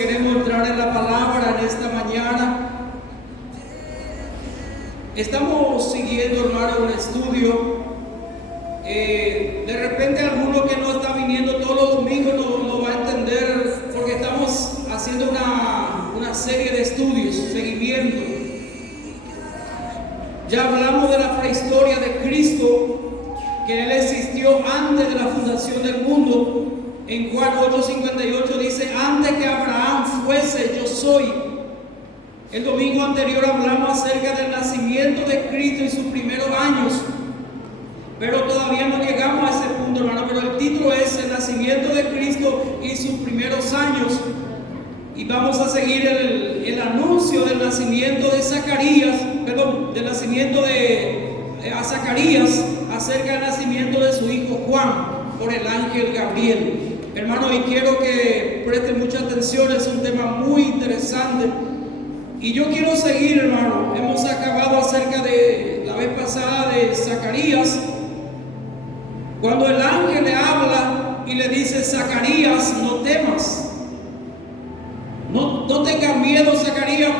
queremos entrar en la palabra en esta mañana. Estamos siguiendo, hermano, un estudio. De repente alguno que no está viniendo todos los domingos no va a entender, porque estamos haciendo una serie de estudios, seguimiento. Ya hablamos de la prehistoria de Cristo, que Él existió antes de la fundación del mundo. En Juan 8:58 dice: antes que Abraham fuese, yo soy. El domingo anterior hablamos acerca del nacimiento de Cristo y sus primeros años, pero todavía no llegamos a ese punto, hermano. Pero el título es el nacimiento de Cristo y sus primeros años, y vamos a seguir el anuncio del nacimiento de Zacarías, del nacimiento a Zacarías, acerca del nacimiento de su hijo Juan por el ángel Gabriel. Hermano, y quiero que presten mucha atención, es un tema muy interesante. Y yo quiero seguir, hermano. Hemos acabado acerca de la vez pasada de Zacarías, cuando el ángel le habla y le dice: Zacarías, no temas, no tengas miedo, Zacarías,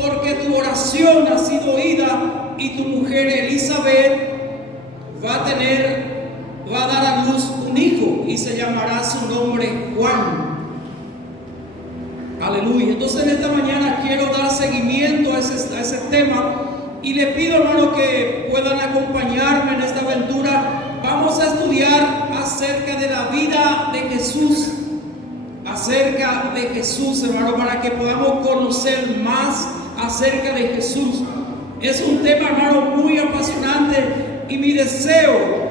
porque tu oración ha sido oída y tu mujer Elizabeth va a dar a luz un hijo y se llamará su nombre Juan. Aleluya. Entonces en esta mañana quiero dar seguimiento a ese tema, y le pido, hermano, que puedan acompañarme en esta aventura. Vamos a estudiar acerca de la vida de Jesús, hermano, para que podamos conocer más acerca de Jesús. Es un tema, hermano, muy apasionante, y mi deseo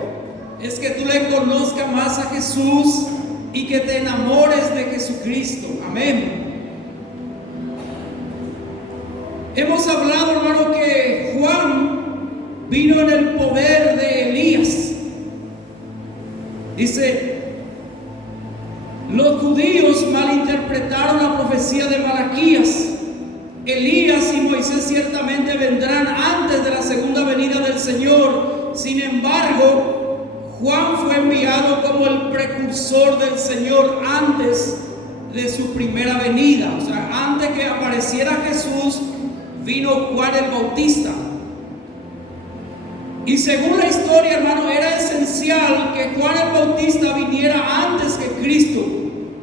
es que tú le conozcas más a Jesús y que te enamores de Jesucristo. Amén. Hemos hablado, hermano, que Juan vino en el poder de Elías. Dice: los judíos malinterpretaron la profecía de Malaquías. Elías y Moisés ciertamente vendrán antes de la segunda venida del Señor. Sin embargo, Juan fue enviado como el precursor del Señor antes de su primera venida. O sea, antes que apareciera Jesús, vino Juan el Bautista. Y según la historia, hermano, era esencial que Juan el Bautista viniera antes que Cristo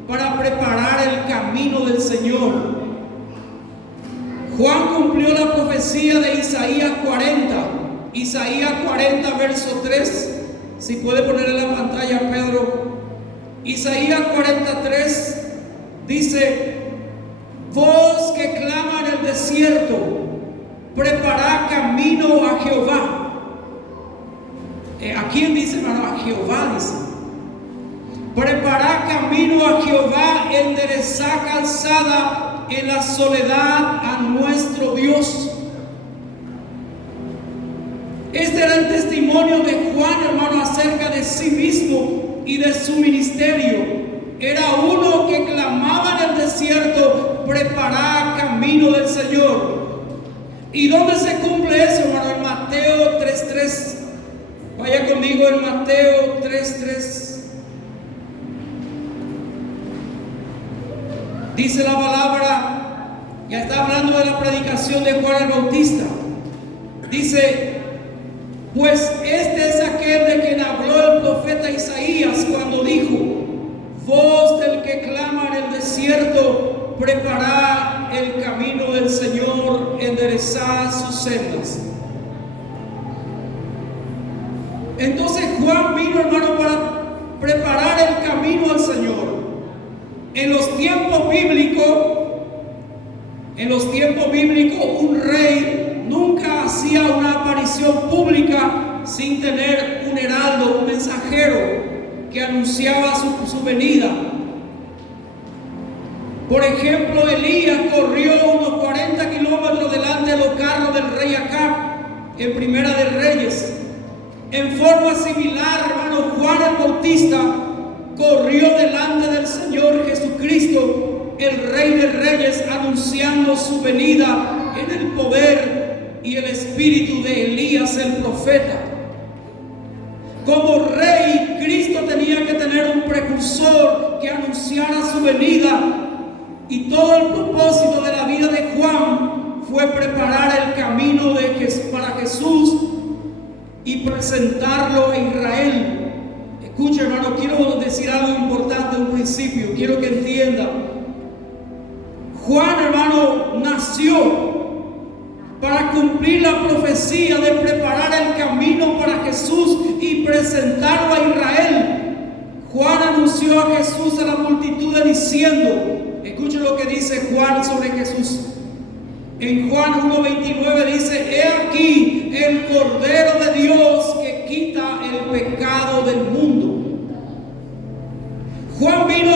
para preparar el camino del Señor. Juan cumplió la profecía de Isaías 40. Isaías 40, verso 3. Si puede poner en la pantalla, Pedro. Isaías 43 dice: voz que clama en el desierto, preparad camino a Jehová. ¿A quién dice, hermano? A Jehová dice. Preparad camino a Jehová, enderezad calzada en la soledad a nuestro Dios. Este era el testimonio de Juan, hermano, acerca de sí mismo y de su ministerio. Era uno que clamaba en el desierto: preparad camino del Señor. ¿Y dónde se cumple eso, hermano? En Mateo 3:3. Vaya conmigo en Mateo 3:3. Dice la palabra, ya está hablando de la predicación de Juan el Bautista. Dice: pues este es aquel de quien habló el profeta Isaías cuando dijo: voz del que clama en el desierto, preparad el camino del Señor, enderezad sus sendas. Entonces Juan vino, hermano, para preparar el camino al Señor. En los tiempos bíblicos, un rey nunca hacía una aparición pública sin tener un heraldo, un mensajero que anunciaba su venida. Por ejemplo, Elías corrió unos 40 kilómetros delante de los carros del rey Acab en Primera de Reyes. En forma similar, hermano, Juan el Bautista corrió delante del Señor Jesucristo, el Rey de Reyes, anunciando su venida en el poder y el espíritu de Elías el profeta. Como rey, Cristo tenía que tener un precursor que anunciara su venida Y todo el propósito de la vida de Juan fue preparar el camino para Jesús y presentarlo a Israel. Escucha, hermano, quiero decir algo importante en un principio, quiero que entienda. Juan, hermano, nació para cumplir la profecía de preparar el camino para Jesús y presentarlo a Israel. Juan anunció a Jesús a la multitud diciendo, escuchen lo que dice Juan sobre Jesús. En Juan 1:29 dice, he aquí el Cordero de Dios que quita el pecado del mundo. Juan vino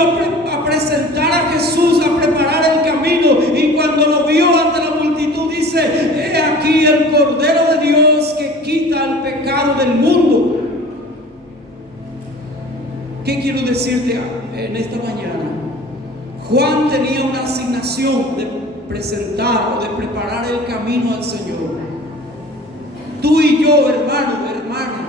a presentar a Jesús, a preparar el camino, y cuando lo vio ante la multitud dice, he aquí el Cordero de Dios que quita el pecado del mundo. ¿Qué quiero decirte en esta mañana? Juan tenía una asignación de presentar o de preparar el camino al Señor. Tú y yo, hermano, hermana,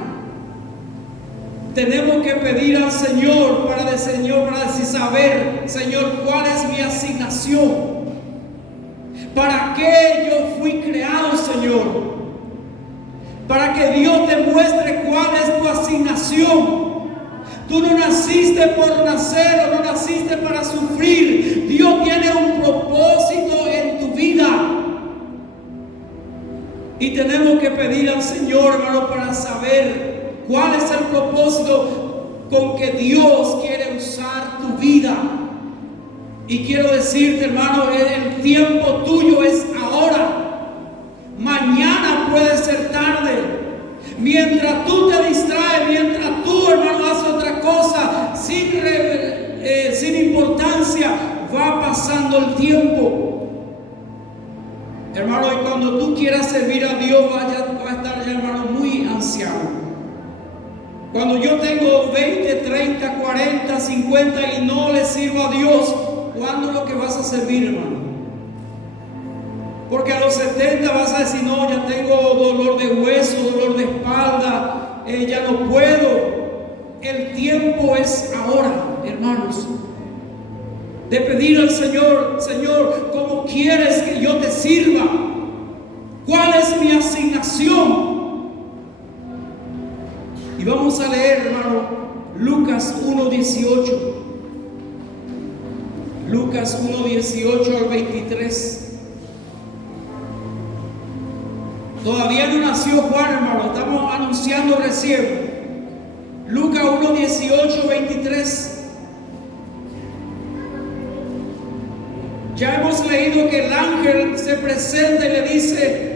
tenemos que pedir al Señor para decir, saber, Señor, cuál es mi asignación. ¿Para qué yo fui creado, Señor? Para que Dios te muestre cuál es tu asignación. Tú no naciste por nacer o no naciste para sufrir. Dios tiene un propósito en tu vida. Y tenemos que pedir al Señor, hermano, para saber cuál es el propósito con que Dios quiere usar tu vida. Y quiero decirte, hermano, el tiempo tuyo es ahora. Mañana puede ser tarde. Mientras tú te distraes, mientras tú, hermano, haces otra cosa sin importancia, va pasando el tiempo. Hermano, y cuando tú quieras servir a Dios, va a estar ya, hermano, muy anciano. Cuando yo tengo 20, 30, 40, 50 y no le sirvo a Dios, ¿cuándo es lo que vas a servir, hermano? Porque a los 70 vas a decir, no, ya tengo dolor de hueso, dolor de espalda, ya no puedo. El tiempo es ahora, hermanos, de pedir al Señor, Señor, ¿cómo quieres que yo te sirva? ¿Cuál es mi asignación? Y vamos a leer, hermano, Lucas 1:18. Lucas 1:18 al 23. Todavía no nació Juan, hermano, estamos anunciando recién. Lucas 1:18, 23. Ya hemos leído que el ángel se presenta y le dice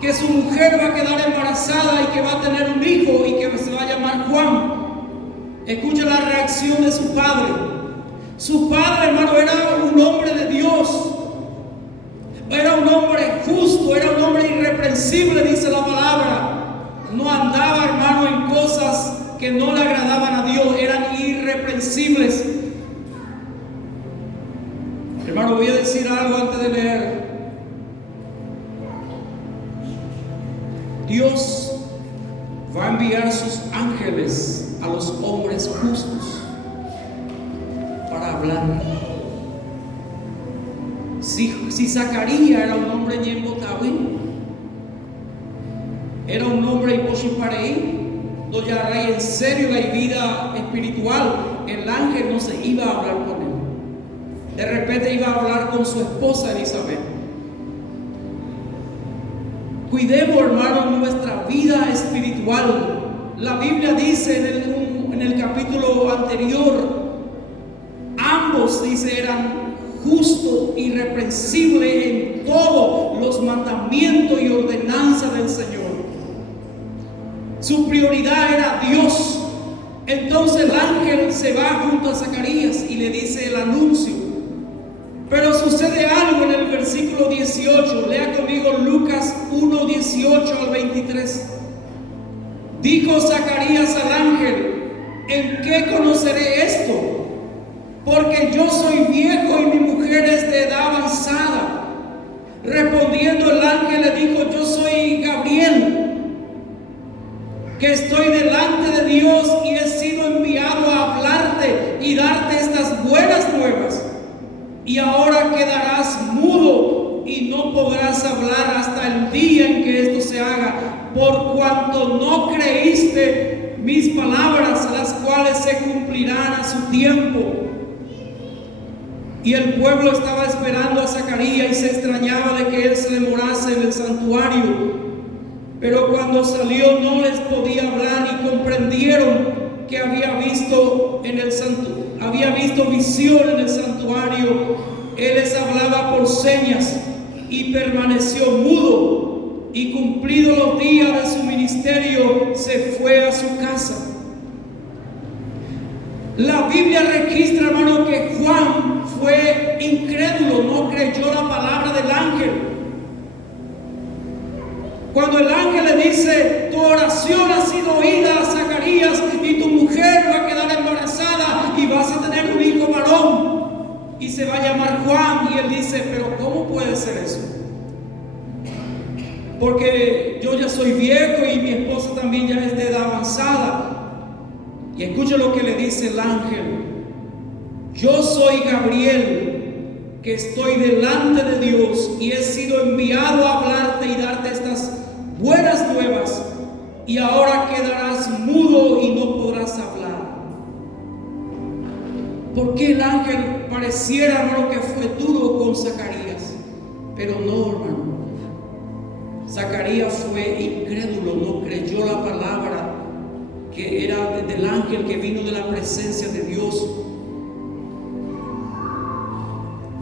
que su mujer va a quedar embarazada y que va a tener un hijo y que se va a llamar Juan. Escucha la reacción de su padre. Su padre, hermano, era un hombre de Dios. Era un hombre justo, era un hombre irreprensible, dice la palabra. No andaba, hermano, en cosas que no le agradaban a Dios, eran irreprensibles. Hermano, voy a decir algo antes de leer. Dios va a enviar sus ángeles a los hombres justos para hablar. Si Zacarías era un hombre ñembotawi, era un hombre hipochipareí, doña Rey, en serio la vida espiritual, el ángel no se iba a hablar con él. De repente iba a hablar con su esposa Elizabeth. Cuidemos, hermano, nuestra vida espiritual. La Biblia dice en el capítulo anterior, ambos, dice, eran justos, irreprensibles en todos los mandamientos y ordenanzas del Señor. Su prioridad era Dios. Entonces el ángel se va junto a Zacarías y le dice el anuncio. Pero sucede algo en el versículo 18. Lea conmigo Lucas 1:18 al 23. Dijo Zacarías al ángel: ¿en qué conoceré esto? Porque yo soy viejo y mi mujer es de edad avanzada. Respondiendo el ángel le dijo: yo soy Gabriel, que estoy delante de Dios y he sido enviado a hablarte y darte estas buenas nuevas. Y y ahora quedarás mudo y no podrás hablar hasta el día en que esto se haga, por cuanto no creíste mis palabras, las cuales se cumplirán a su tiempo. Y el pueblo estaba esperando a Zacarías y se extrañaba de que él se demorase en el santuario. Pero cuando salió no les podía hablar y comprendieron que había visto visión en el santuario. Él les hablaba por señas y permaneció mudo, y cumplidos los días de su ministerio se fue a su casa. La Biblia registra, hermano, que Juan fue incrédulo, no creyó la palabra del ángel. Cuando el ángel le dice: tu oración ha sido oída, Zacarías, y tu mujer va a quedar embarazada y vas a tener un hijo varón y se va a llamar Juan, y él dice: pero ¿cómo puede ser eso? Porque yo ya soy viejo y mi esposa también ya es de edad avanzada. Y escucha lo que le dice el ángel: yo soy Gabriel, que estoy delante de Dios y he sido enviado a hablarte y darte estas buenas nuevas, y ahora quedarás mudo y no podrás hablar. ¿Por qué el ángel pareciera, hermano, que fue duro con Zacarías? Pero no, hermano. Zacarías fue incrédulo, no creyó la palabra que era del ángel que vino de la presencia de Dios.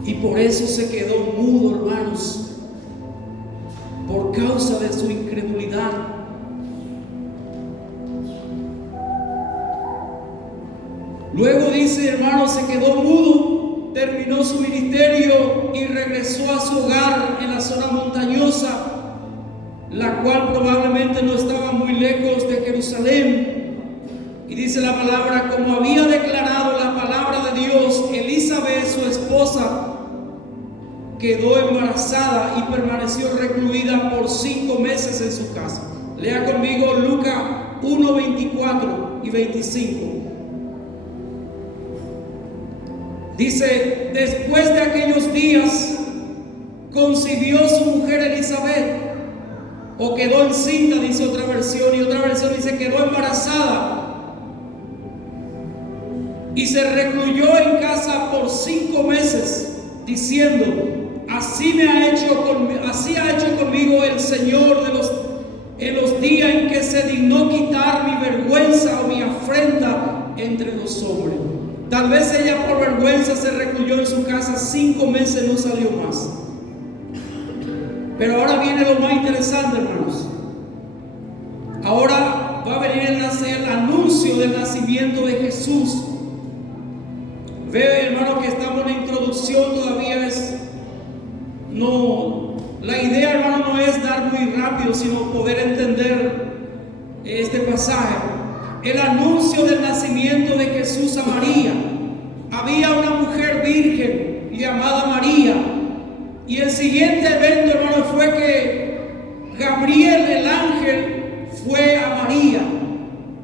Y por eso se quedó mudo, hermanos, por causa de su incredulidad. Luego dice, hermanos, se quedó mudo, terminó su ministerio y regresó a su hogar en la zona montañosa, la cual probablemente no estaba muy lejos de Jerusalén. Y dice la palabra: como había declarado la palabra de Dios, Elizabeth, su esposa, quedó embarazada y permaneció recluida por 5 meses en su casa. Lea conmigo Lucas 1, 24 y 25. Dice: después de aquellos días concibió su mujer Elizabeth, o quedó encinta, dice otra versión, y otra versión dice quedó embarazada, y se recluyó en casa por 5 meses, diciendo: así ha hecho conmigo el Señor en los días en que se dignó quitar mi vergüenza o mi afrenta entre los hombres. Tal vez ella por vergüenza se recluyó en su casa 5 meses, no salió más. Pero ahora viene lo más interesante, hermanos. Ahora va a venir el anuncio del nacimiento de Jesús. Ve, hermano, que estamos en la introducción, todavía la idea, hermano, no es dar muy rápido, sino poder entender este pasaje. El anuncio del nacimiento de Jesús a María. Había una mujer virgen llamada María, y el siguiente evento, hermano, fue que Gabriel, el ángel, fue a María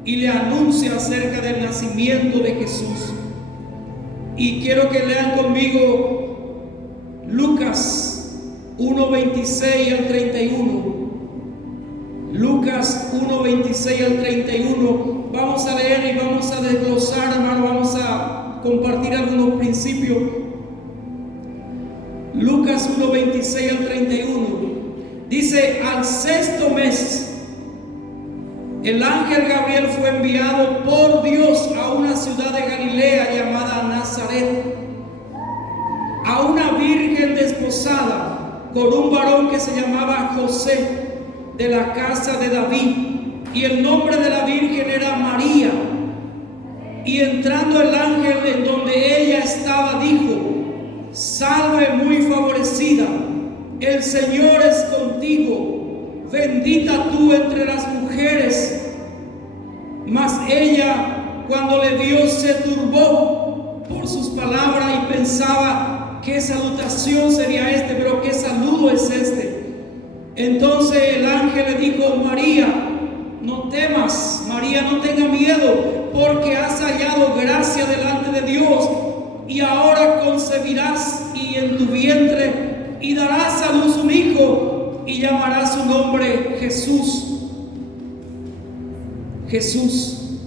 y le anuncia acerca del nacimiento de Jesús. Y quiero que lean conmigo Lucas 1, 26 al 31. Lucas 1, 26 al 31. Vamos a leer y vamos a desglosar, hermano, vamos a compartir algunos principios. Lucas 1, 26 al 31. Dice: al 6º mes, el ángel Gabriel fue enviado por Dios a una ciudad de Galilea llamada Nazaret, a una virgen desposada con un varón que se llamaba José, de la casa de David, y el nombre de la virgen era María. Y entrando el ángel en donde ella estaba, dijo: salve muy favorecida, el Señor es contigo, bendita tú entre las mujeres. Mas ella, cuando le vio, se turbó por sus palabras y pensaba: ¿qué salutación sería este? Pero ¿qué saludo es este? Entonces el ángel le dijo: María, no temas, María, no tenga miedo, porque has hallado gracia delante de Dios. y ahora concebirás y en tu vientre y darás a luz un hijo y llamarás su nombre Jesús. Jesús.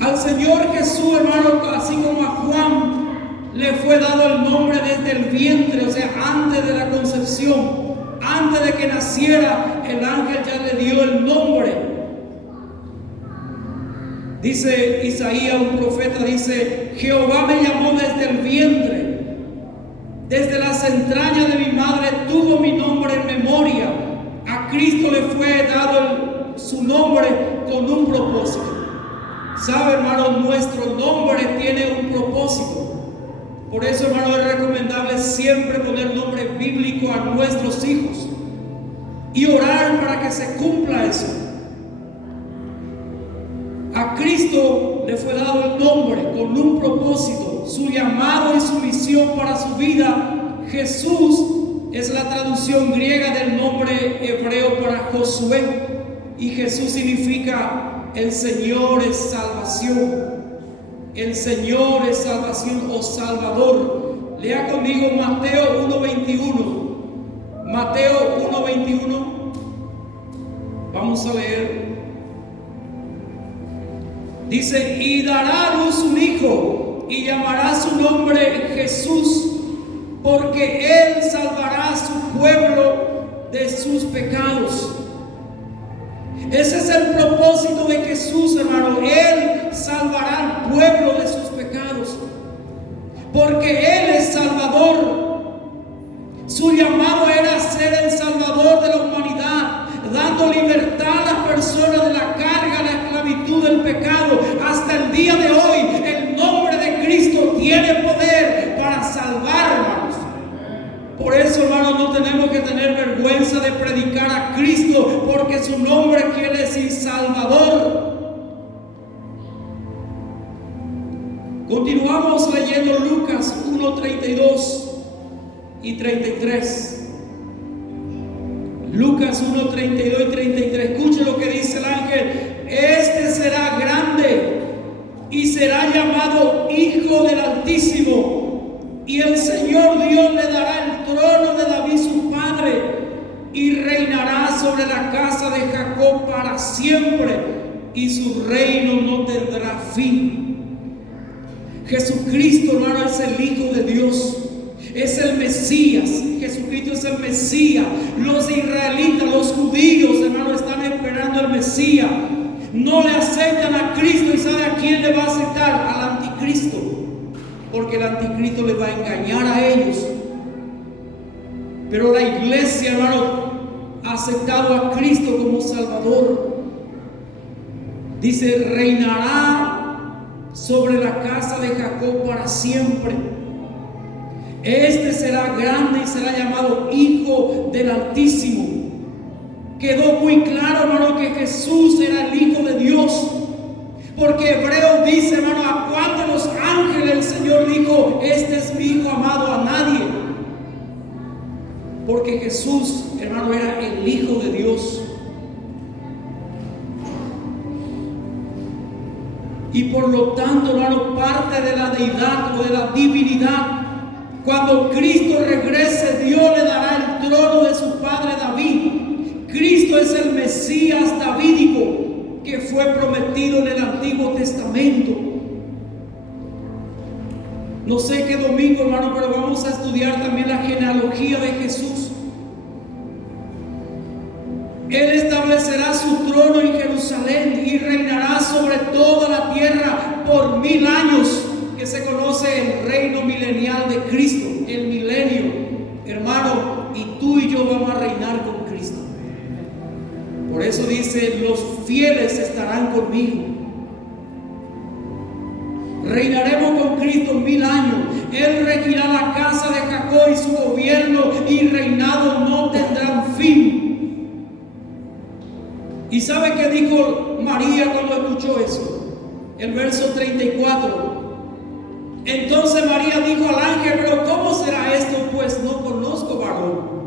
Al Señor Jesús, hermano, así como a Juan le fue dado el nombre desde el vientre, o sea, antes de la concepción, antes de que naciera, el ángel ya le dio el nombre. Dice Isaías, un profeta, dice: Jehová me llamó desde el vientre, desde las entrañas de mi madre tuvo mi nombre en memoria. A Cristo le fue dado su nombre con un propósito. Sabe, hermano, nuestro nombre tiene un propósito. Por eso, hermano, es recomendable siempre poner nombre bíblico a nuestros hijos y orar para que se cumpla eso. A Cristo le fue dado el nombre con un propósito, su llamado y su misión para su vida. Jesús es la traducción griega del nombre hebreo para Josué, y Jesús significa el Señor es salvación. El Señor es salvación o Salvador. Lea conmigo Mateo 1:21. Mateo 1:21. Vamos a leer. Dice: y dará a luz un hijo y llamará su nombre Jesús, porque él salvará a su pueblo de sus pecados. Ese es el propósito de Jesús, hermano. Él salvará al pueblo de sus pecados, porque Él es Salvador. Su llamado era ser el Salvador de la humanidad, dando libertad a las personas de la carga, la esclavitud del pecado. Hasta el día de hoy, el nombre de Cristo tiene poder para salvar, hermanos. Por eso, hermanos, no tenemos que tener vergüenza de predicar a Cristo, porque su nombre quiere decir Salvador. Continuamos leyendo Lucas 1:32 y 33. Lucas 1:32 y 33. Escuche lo que dice el ángel: este será grande y será llamado Hijo del Altísimo. Y el Señor Dios le dará el trono de David su padre, y reinará sobre la casa de Jacob para siempre, y su reino no tendrá fin. Jesucristo, hermano, es el Hijo de Dios, es el Mesías. Jesucristo es el Mesías. Los israelitas, los judíos, hermano, están esperando al Mesías. No le aceptan a Cristo, y ¿sabe a quién le va a aceptar? Al anticristo. Porque el anticristo les va a engañar a ellos. Pero la iglesia, hermano, ha aceptado a Cristo como Salvador. Dice: reinará sobre la casa de Jacob para siempre. Este será grande y será llamado Hijo del Altísimo. Quedó muy claro, hermano, que Jesús era el Hijo de Dios. Porque Hebreo dice, hermano, a cuál de los ángeles el Señor dijo: este es mi Hijo amado. A nadie. Porque Jesús, hermano, era el Hijo de Dios. Y por lo tanto, hermano, parte de la deidad o de la divinidad. Cuando Cristo regrese, Dios le dará el trono de su padre David. Cristo es el Mesías davídico que fue prometido en el Antiguo Testamento. No sé qué domingo, hermano, pero vamos a estudiar también la genealogía de Jesús. Él establecerá su trono en Jerusalén y reinará sobre toda la tierra por 1000 años, que se conoce el reino milenial de Cristo, el milenio, hermano, y tú y yo vamos a reinar con Cristo. Por eso dice: los fieles estarán conmigo. Reinaremos con Cristo 1000 años. Él regirá la casa de Jacob, y su gobierno y reinado no tendrán fin. ¿Y sabe qué dijo María cuando escuchó eso? El verso 34. Entonces María dijo al ángel: pero ¿cómo será esto? Pues no conozco varón.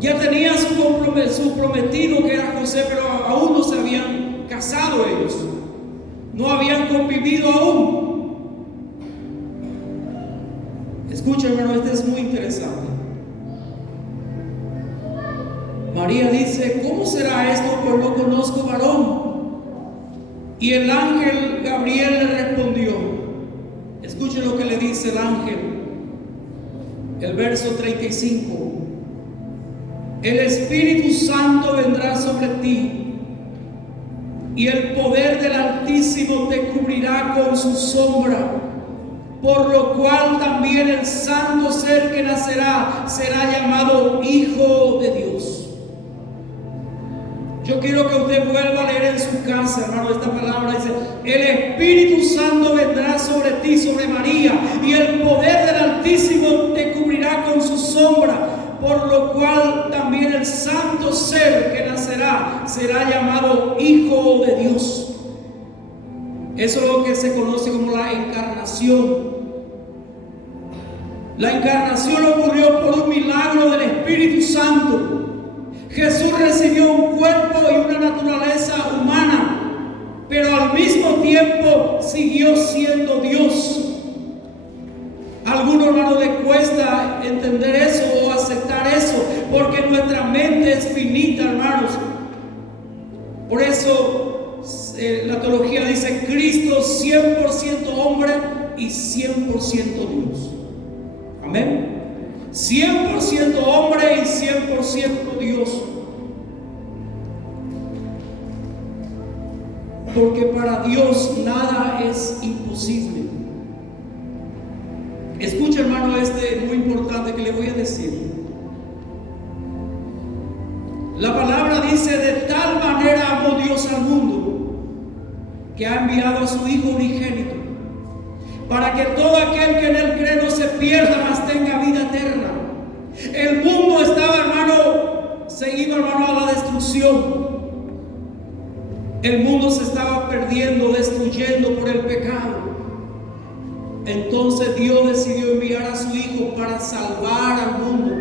Ya tenía su prometido, que era José, pero aún no se habían casado ellos. No habían convivido aún. Escucha, hermano, este es muy interesante. María dice: ¿cómo será esto? Pues no conozco varón. Y el ángel Gabriel le respondió. Escuchen lo que le dice el ángel. El verso 35. El Espíritu Santo vendrá sobre ti, y el poder del Altísimo te cubrirá con su sombra, por lo cual también el santo ser que nacerá será llamado Hijo de Dios. Yo quiero que usted vuelva a leer en su casa, hermano, esta palabra. Dice: el Espíritu Santo vendrá sobre ti, sobre María, y el poder del Altísimo te cubrirá con su sombra, por lo cual también el santo ser que nacerá será llamado Hijo de Dios. Eso es lo que se conoce como la encarnación. La encarnación ocurrió por un milagro del Espíritu Santo. Jesús recibió un cuerpo y una naturaleza humana, pero al mismo tiempo siguió siendo Dios. A algunos, hermanos, les cuesta entender eso o aceptar eso, porque nuestra mente es finita, hermanos. Por eso la teología dice: Cristo 100% hombre y 100% Dios. Amén. 100% hombre y 100% Dios. Porque para Dios nada es imposible. Escucha, hermano, este muy importante que le voy a decir. La palabra dice: de tal manera amó Dios al mundo, que ha enviado a su Hijo unigénito, para que todo aquel que en él cree no se pierda, mas tenga vida eterna. El mundo estaba, hermano, se iba, hermano, a la destrucción. El mundo se estaba perdiendo, destruyendo por el pecado. Entonces Dios decidió enviar a su Hijo para salvar al mundo.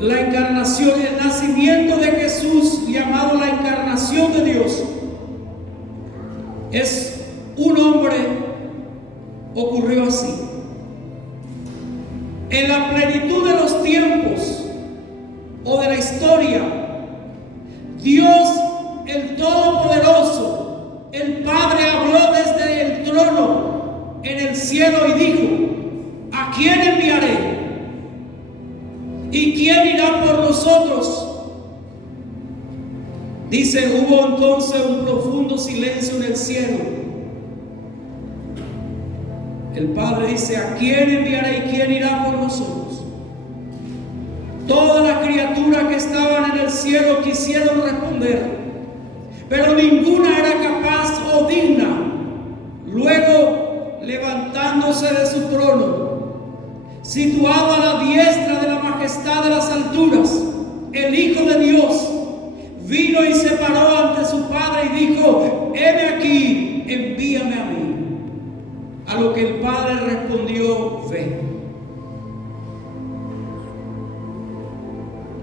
La encarnación, el nacimiento de Jesús, llamado la encarnación de Dios, es un hombre, ocurrió así. En la plenitud de los tiempos o de la historia, Dios, el Todopoderoso, el Padre, habló desde el trono en el cielo y dijo: ¿a quién enviaré? ¿Y quién irá por nosotros? Dice: hubo entonces un profundo silencio en el cielo. El Padre dice: ¿a quién enviaré y quién irá por nosotros? Todas las criaturas que estaban en el cielo quisieron responder, pero ninguna era capaz o digna. Luego, levantándose de su trono, situado a la diestra de la majestad de las alturas, el Hijo de Dios vino y se paró ante su Padre y dijo: heme aquí, envíame a mí. A lo que el Padre respondió: ve.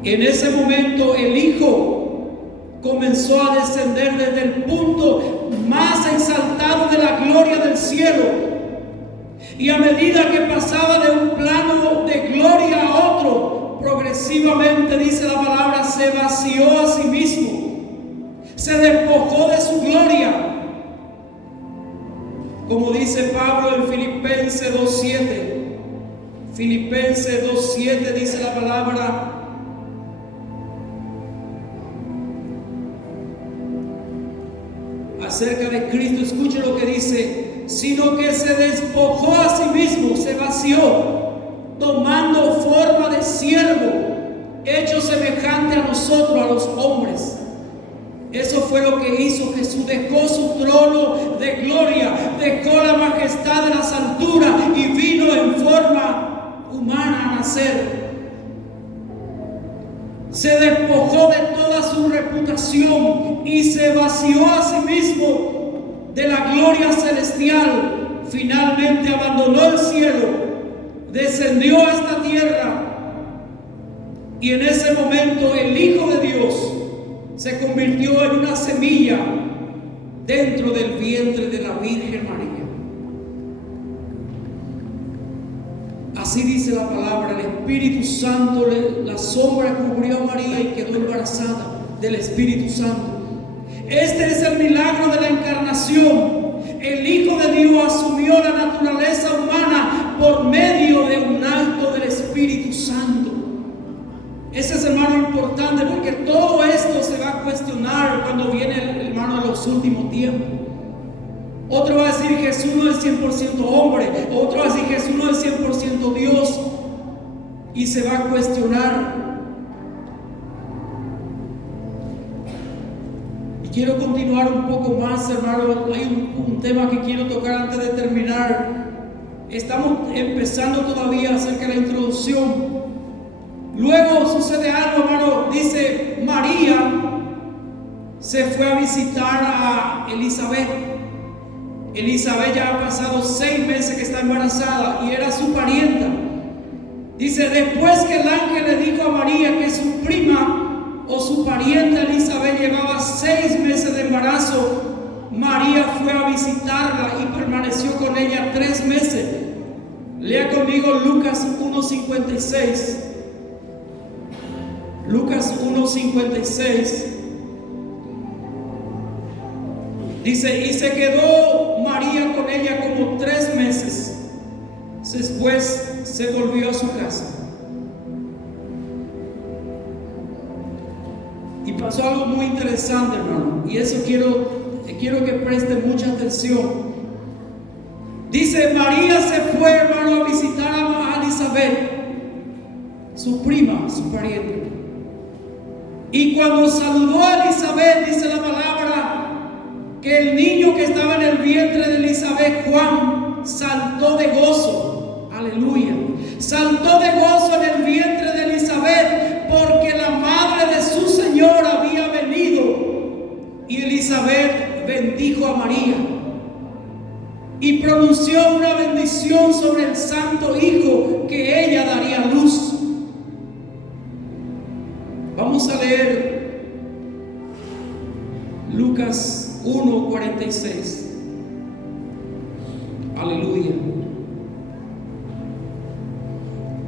En ese momento el Hijo comenzó a descender desde el punto más exaltado de la gloria del cielo, y a medida que pasaba de un plano de gloria a otro, progresivamente, dice la palabra, se vació a sí mismo, se despojó de su gloria. Como dice Pablo en Filipenses 2:7. Filipenses 2:7 dice la palabra: acerca de Cristo, escuche lo que dice: sino que se despojó a sí mismo, se vació, tomando forma de siervo, hecho semejante a nosotros, a los hombres. Eso fue lo que hizo Jesús. Dejó su trono de gloria, dejó la majestad de las alturas y vino en forma humana a nacer. Se despojó de toda su reputación y se vació a sí mismo de la gloria celestial. Finalmente abandonó el cielo, descendió a esta tierra, y en ese momento el Hijo de Dios se convirtió en una semilla dentro del vientre de la Virgen María. Así dice la palabra, el Espíritu Santo, la sombra cubrió a María y quedó embarazada del Espíritu Santo. Este es el milagro de la encarnación. El Hijo de Dios asumió la naturaleza humana por medio de un acto del Espíritu Santo. Ese es, hermano, importante, porque todo esto se va a cuestionar cuando viene el hermano de los últimos tiempos. Otro va a decir que Jesús no es 100% hombre, otro va a decir que Jesús no es 100% Dios, y se va a cuestionar. Y quiero continuar un poco más, hermano. Hay un tema que quiero tocar antes de terminar. Estamos empezando todavía acerca de la introducción. Luego sucede algo, hermano. Dice, María se fue a visitar a Elizabeth. Elizabeth ya ha pasado 6 meses que está embarazada y era su parienta. Dice, después que el ángel le dijo a María que su prima o su parienta Elizabeth llevaba 6 meses de embarazo, María fue a visitarla y permaneció con ella 3 meses. Lea conmigo Lucas 1:56. Lucas 1:56. Dice, y se quedó María con ella como 3 meses. Después se volvió a su casa. Y pasó algo muy interesante, hermano. Y eso quiero que preste mucha atención. Dice, María se fue, hermano, a visitar a Elizabeth, su prima, su pariente. Y cuando saludó a Elizabeth, dice la palabra, que el niño que estaba en el vientre de Elizabeth, Juan, saltó de gozo. Aleluya. Saltó de gozo en el vientre de Elizabeth porque la madre de su Señor había venido. Y Elizabeth bendijo a María y pronunció una bendición sobre el Santo Hijo que ella daría a luz. Vamos a leer Lucas 1:46. Aleluya.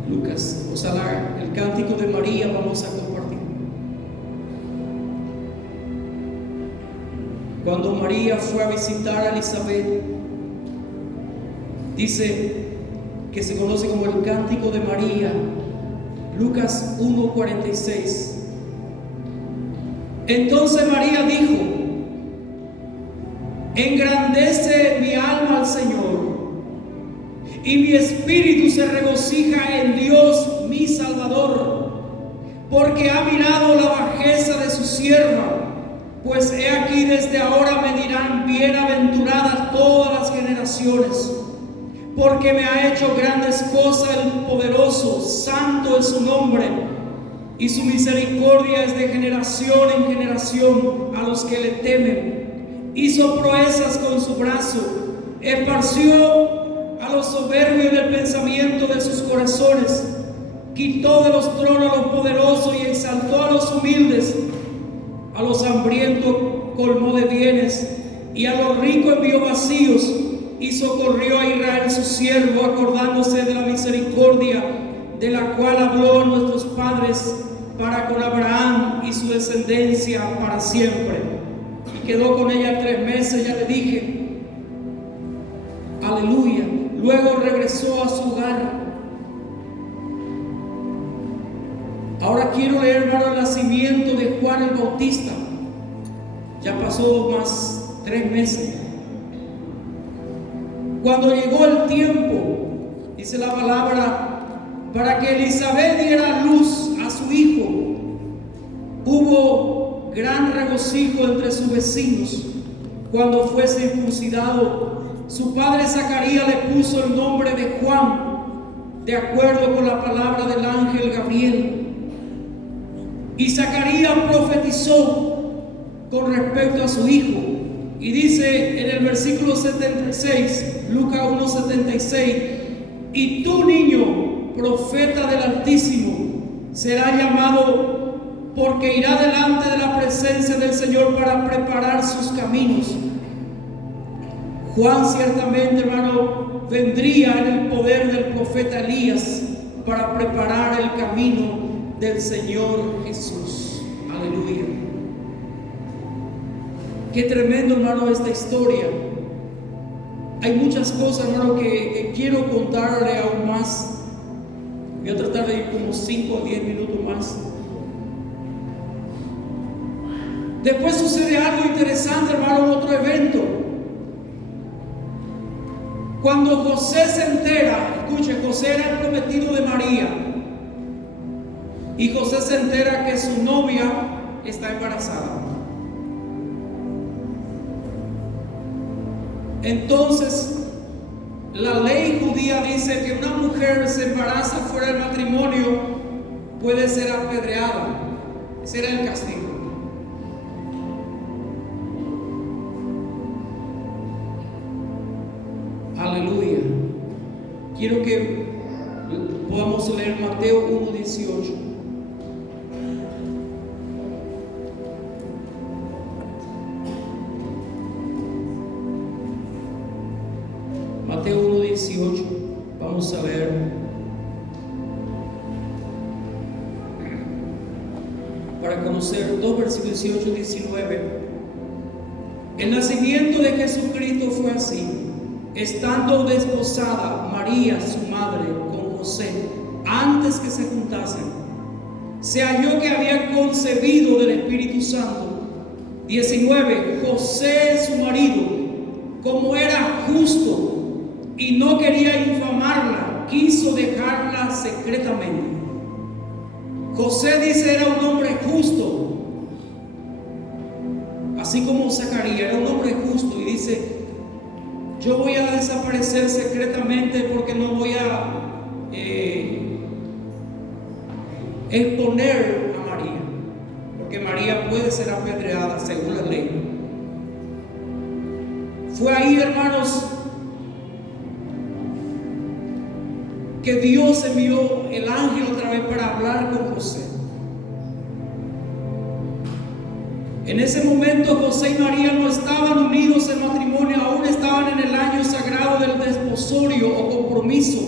Lucas, o sea, el cántico de María vamos a compartir. Cuando María fue a visitar a Elizabeth, dice que se conoce como el cántico de María. Lucas 1:46. Entonces María dijo, engrandece mi alma al Señor, y mi espíritu se regocija en Dios mi Salvador, porque ha mirado la bajeza de su sierva. Pues he aquí, desde ahora me dirán bienaventurada todas las generaciones, porque me ha hecho grandes cosas el poderoso, santo es su nombre, y su misericordia es de generación en generación a los que le temen. Hizo proezas con su brazo, esparció a los soberbios del pensamiento de sus corazones, quitó de los tronos a los poderosos y exaltó a los humildes. A los hambrientos colmó de bienes, y a los ricos envió vacíos, y socorrió a Israel su siervo, acordándose de la misericordia de la cual habló a nuestros padres para con Abraham y su descendencia para siempre. Y quedó con ella 3 meses, ya le dije. Aleluya. Luego regresó a su hogar. Ahora quiero leer, hermano, el nacimiento de Juan el Bautista. Ya pasó más 3 meses. Cuando llegó el tiempo, dice la palabra, para que Elizabeth diera luz a su hijo, hubo gran regocijo entre sus vecinos. Cuando fue circuncidado, su padre Zacarías le puso el nombre de Juan, de acuerdo con la palabra del ángel Gabriel. Y Zacarías profetizó con respecto a su hijo. Y dice en el versículo 76, Lucas 1:76, y tú, niño, profeta del Altísimo, será llamado, porque irá delante de la presencia del Señor para preparar sus caminos. Juan ciertamente, hermano, vendría en el poder del profeta profeta Elías para preparar el camino del Señor Jesús. Aleluya. Qué tremendo, hermano, esta historia. Hay muchas cosas, hermano, que quiero contarle aún más. Voy a tratar de ir como 5 o 10 minutos más. Después sucede algo interesante, hermano, en otro evento. Cuando José se entera, escuche, José era el prometido de María. Y José se entera que su novia está embarazada. Entonces, la ley judía dice que una mujer se embaraza fuera del matrimonio puede ser apedreada. Ese era el castigo. Aleluya. Quiero que podamos leer Mateo 1:18. Mateo 1:18. Vamos a ver. Para conocer dos versículos 18 y 19. El nacimiento de Jesucristo fue así. Estando desposada María, su madre, con José, antes que se juntasen, se halló que había concebido del Espíritu Santo. 19. José, su marido, como era justo y no quería infamarla, quiso dejarla secretamente. José, dice, era un hombre justo, así como Zacarías era un hombre justo, y dice: yo voy a desaparecer secretamente porque no voy a exponer a María, porque María puede ser apedreada según la ley. Fue ahí, hermanos, que Dios envió el ángel otra vez para hablar con José. En ese momento José y María no estaban unidos en matrimonio, aún estaban en el año sagrado del desposorio o compromiso.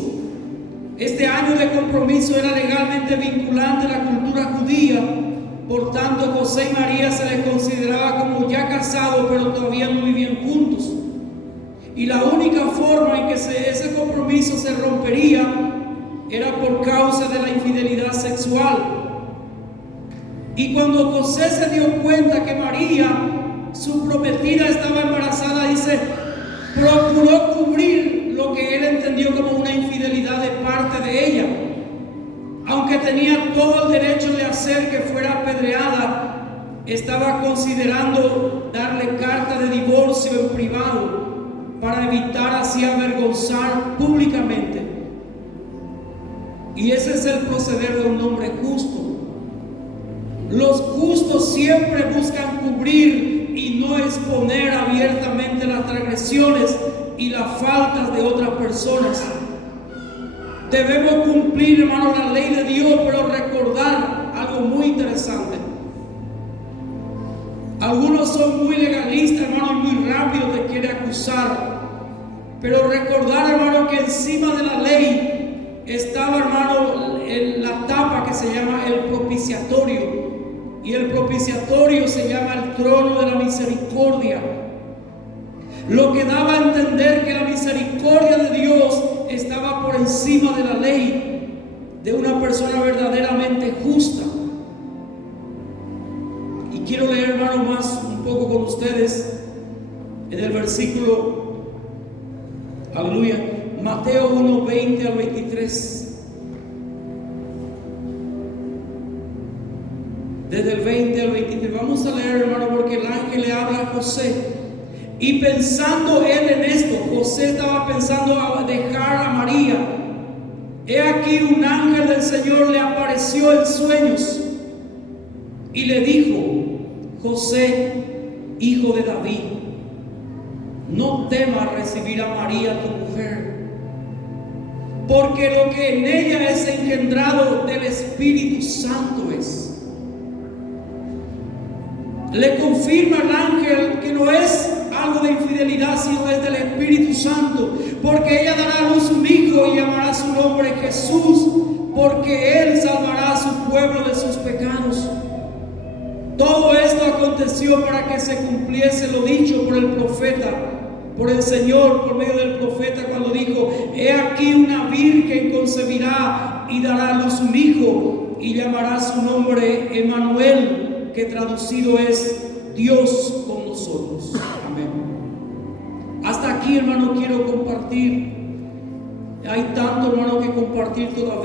Este año de compromiso era legalmente vinculante a la cultura judía, por tanto José y María se les consideraba como ya casados, pero todavía no vivían juntos. Y la única forma en que ese compromiso se rompería era por causa de la infidelidad sexual. Y cuando José se dio cuenta que María, su prometida, estaba embarazada, dice, procuró cubrir lo que él entendió como una infidelidad de parte de ella. Aunque tenía todo el derecho de hacer que fuera apedreada, estaba considerando darle carta de divorcio en privado para evitar así avergonzar públicamente. Y ese es el proceder de un hombre justo. Los justos siempre buscan cubrir y no exponer abiertamente las transgresiones y las faltas de otras personas. Debemos cumplir, hermano, la ley de Dios, pero recordar algo muy interesante. Algunos son muy legalistas, hermano, y muy rápido te quieren acusar. Pero recordar, hermano, que encima de la ley estaba, hermano, la tapa que se llama el propiciatorio. Y el propiciatorio se llama el trono de la misericordia. Lo que daba a entender que la misericordia de Dios estaba por encima de la ley de una persona verdaderamente justa. Y quiero leer, hermano, más un poco con ustedes en el versículo, aleluya, Mateo 1, 20 al 23. Desde el 20 al 23, vamos a leer, hermano, porque el ángel le habla a José. Y pensando él en esto, José estaba pensando a dejar a María. He aquí un ángel del Señor le apareció en sueños y le dijo: José, hijo de David, no temas recibir a María tu mujer, porque lo que en ella es engendrado del Espíritu Santo es. Le confirma al ángel que no es algo de infidelidad, sino es del Espíritu Santo, porque ella dará a luz un hijo y llamará su nombre nombre Jesús, porque Él salvará a su pueblo de sus pecados. Todo esto aconteció para que se cumpliese lo dicho por el profeta, por el Señor, por medio del profeta, cuando dijo: he aquí una virgen concebirá y dará a luz un hijo, y llamará su nombre Emmanuel, que traducido es Dios con nosotros. Amén. Hasta aquí, hermano, quiero compartir. Hay tanto, hermano, que compartir todavía.